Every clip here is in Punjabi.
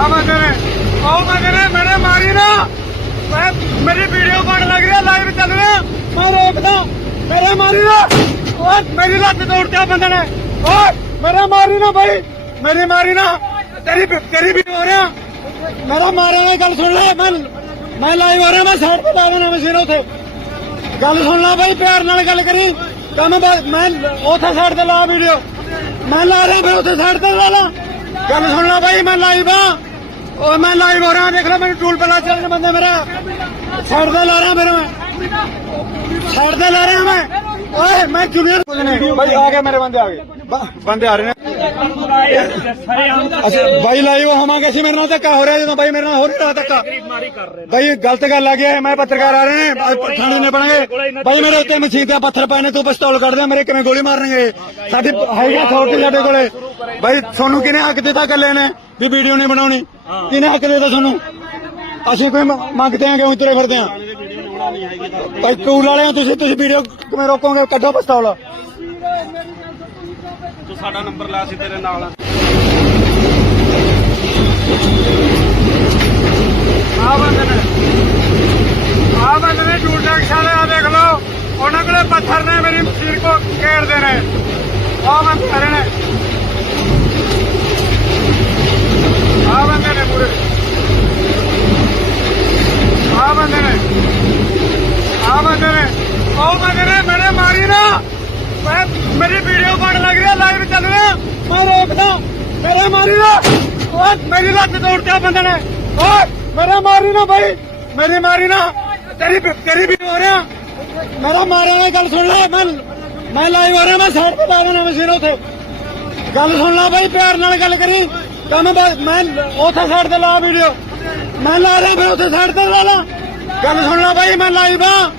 ਆ ਬੰਦੇ ਉਹ ਬੰਦੇ ਮੇਰੇ ਮਾਰੀ ਨਾ। ਮੈਂ, ਮੇਰੀ ਵੀਡੀਓ ਬਣ ਲੱਗ ਰਿਹਾ ਲਾਈਵ ਚੱਲ ਰਿਹਾ। ਮੈਂ ਰੋਕਦਾ ਮੇਰੇ ਮਾਰੀ ਨਾ। ਓਏ, ਮੇਰੀ ਲੱਤ ਤੋੜਦਾ ਬੰਦੇ ਨੇ। ਓਏ, ਮੇਰੇ ਮਾਰੀ ਨਾ ਭਾਈ ਮੇਰੀ ਮਾਰੀ ਨਾ। ਤੇਰੀ ਤੇਰੀ ਵੀ ਹੋ ਰਿਹਾ। ਮੇਰਾ ਮਾਰਿਆ ਇਹ ਗੱਲ ਸੁਣ ਲੈ। ਮੈਂ ਮੈਂ ਲਾਈਵ ਹੋ ਰਿਹਾ, ਮੈਂ ਸਾਈਡ ਤੇ ਲਾ ਦੇਣਾ ਮਸ਼ੀਨ ਉਥੇ। ਗੱਲ ਸੁਣ ਲੈ ਭਾਈ ਪਿਆਰ ਨਾਲ ਗੱਲ ਕਰੀ। ਕੰਮ ਮੈਂ ਉਥੇ ਸਾਈਡ ਤੇ ਲਾ ਵੀਡੀਓ ਮੈਂ ਲਾ ਰਿਹਾ, ਫਿਰ ਉਥੇ ਸਾਈਡ ਤੇ ਲਾ ਲਾ। ਗੱਲ ਸੁਣ ਲੈ ਭਾਈ ਮੈਂ ਲਾਈਵ ਆ। ਓਏ ਮੈਂ ਲਾਈਵ ਹੋ ਰਿਹਾ ਦੇਖ ਲੈ ਮੈਨੂੰ ਟੂਲ ਪਲਾ ਚੱਲਣ ਬੰਦੇ ਮੇਰਾ। ਸਾਈਡ ਤੇ ਲਾ ਰਿਹਾ ਫਿਰ ਮੈਂ। ਸਾਈਡ ਤੇ ਲਾ ਰਿਹਾ ਮੈਂ। ਓਏ ਮੈਂ ਜੂਨੀਅਰ ਭਾਈ ਆ ਗਏ ਮੇਰੇ ਬੰਦੇ ਆ ਗਏ। ਬੰਦੇ ਆ ਰਹੇ ਨੇ। ਅੱਛਾ ਭਾਈ ਲਾਈਵ ਹਮਾਂਗੇ ਸੀ ਮੇਰੇ ਨਾਲ ਧੱਕਾ ਹੋ ਰਿਹਾ, ਜਦੋਂ ਭਾਈ ਮੇਰੇ ਨਾਲ ਹੋ ਰਿਹਾ ਧੱਕਾ। ਭਾਈ ਗਲਤ ਗੱਲ ਆ ਗਈ ਮੈਂ ਪੱਤਰਕਾਰ ਆ ਰਹੇ ਨੇ ਥਾਣੇ ਨੇ ਬਣਾਂਗੇ ਭਾਈ ਮੇਰੇ ਉੱਤੇ ਮਸ਼ੀਨ ਤੇ ਪੱਥਰ ਪਏ ਨੇ, ਤੂੰ ਪਿਸਤੌਲ ਕੱਢ ਮੇਰੇ ਕਿਵੇਂ ਗੋਲੀ ਮਾਰਨਗੇ ਸਾਡੀ ਹੈਗਾ ਅਥਾਰਟੀ ਸਾਡੇ ਕੋਲੇ। ਬਾਈ, ਤੁਹਾਨੂੰ ਕਿਹਨੇ ਹੱਕ ਦਿੱਤਾ ਗੱਲੇ ਨੇ, ਵੀ ਵੀਡੀਓ ਨਹੀਂ ਬਣਾਉਣੀ? ਕਿਹਨੇ ਹੱਕ ਦਿੱਤਾ ਤੁਹਾਨੂੰ? ਅਸੀਂ ਕੋਈ ਮੰਗਦੇ ਆਂ ਕਿਉਂ ਤੁਰੇ ਫਿਰਦੇ ਆਂ ਭਾਈ ਕੂਲ ਵਾਲੇ ਹੋ ਤੁਸੀਂ ਤੁਸੀਂ ਵੀਡੀਓ ਕਿਵੇਂ ਰੋਕੋਗੇ? ਕੱਢੋ ਪਿਸਤੌਲ। ਤੂੰ ਸਾਡਾ ਨੰਬਰ ਲਾ ਸੀ ਤੇਰੇ ਨਾਲ। ਆ ਬੰਦੇ ਨੇ। ਆ ਬੰਦੇ ਨੇ ਜੂਟ ਟੈਕਸ ਵਾਲੇ ਆ ਦੇਖ ਲਓ। ਉਹਨਾਂ ਕੋਲੇ ਪੱਥਰ ਨੇ, ਮੇਰੀ ਮਸ਼ੀਨ ਕੋ ਘੇਰਦੇ ਨੇ। ਆ ਬੰਦੇ ਆ ਨੇ। ਆ ਬੰਦੇ ਨੇ ਪੂਰੇ। ਆ ਬੰਦੇ ਨੇ। ਆ ਬੰਦੇ ਨੇ ਉਹ ਬੰਦੇ ਨੇ ਮੇਰੇ ਮਾਰੀ ਨਾ ਮੈਂ ਮੇਰੀ ਵੀਡੀਓ ਬਣ ਲੱਗ ਰਿਹਾ ਲਾਈਵ ਚੱਲ ਰਿਹਾ ਮੈਂ ਰੋਕਦਾ ਮੇਰੇ ਮਾਰੀ ਨਾ। ਓਏ, ਮੇਰੀ ਲੱਤ ਤੋੜਦਾ ਬੰਦੇ ਨੇ। ਓਏ, ਮੇਰੇ ਮਾਰੀ ਨਾ ਭਾਈ ਮੇਰੀ ਮਾਰੀ ਨਾ। ਤੇਰੀ ਤੇਰੀ ਵੀ ਹੋ ਰਿਹਾ। ਮੇਰਾ ਮਾਰਿਆ ਇਹ ਗੱਲ ਸੁਣ ਲੈ। ਮੈਂ ਮੈਂ ਲਾਈਵ ਹੋ ਰਿਹਾ, ਮੈਂ ਸਾਈਡ ਤੇ ਲਾ ਦੇਣਾ ਮਸ਼ੀਨ ਉਥੇ। ਗੱਲ ਸੁਣ ਲੈ ਭਾਈ ਪਿਆਰ ਨਾਲ ਗੱਲ ਕਰੀ। ਕੰਮ ਮੈਂ ਉਥੇ ਸਾਈਡ ਤੇ ਲਾ ਵੀਡੀਓ ਮੈਂ ਲਾ ਰਿਹਾ, ਫਿਰ ਉਥੇ ਸਾਈਡ ਤੇ ਲਾ ਲਾ। ਗੱਲ ਸੁਣ ਲੈ ਭਾਈ ਮੈਂ ਲਾਈਵ ਆ।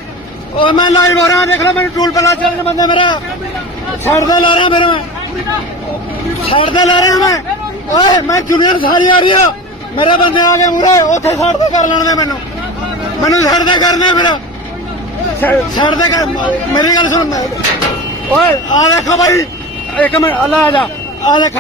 ਓਏ ਮੈਂ ਲਾਈਵ ਹੋ ਰਿਹਾ ਦੇਖ ਲੈ ਮੈਨੂੰ ਟੂਲ ਪਲਾ ਰਿਹਾ ਬੰਦੇ ਮੇਰਾ। ਸਾਈਡ ਤੇ ਲਾ ਰਿਹਾ ਫਿਰ ਮੈਂ। ਸਾਈਡ ਤੇ ਲਾ ਰਿਹਾ ਮੈਂ। ਓਏ, ਮੈਂ ਜੂਨੀਅਰ ਸਾਰੀ ਆ ਰਹੀ ਆ। ਮੇਰੇ ਬੰਦੇ ਆ ਗਏ ਮੂਰੇ ਉੱਥੇ ਸਾਈਡ ਤੇ ਕਰ ਲੈਣ ਦੇ ਮੈਨੂੰ। ਮੈਨੂੰ ਸਾਈਡ ਤੇ ਕਰਨਾ ਫਿਰ। ਸਾਈਡ ਤੇ ਕਰ, ਮੇਰੀ ਗੱਲ ਸੁਣ। ਓਏ ਆ ਦੇਖੋ ਭਾਈ ਇੱਕ ਮਿੰਟ ਅੱਲਾ ਆ ਜਾ। ਆ ਦੇਖ।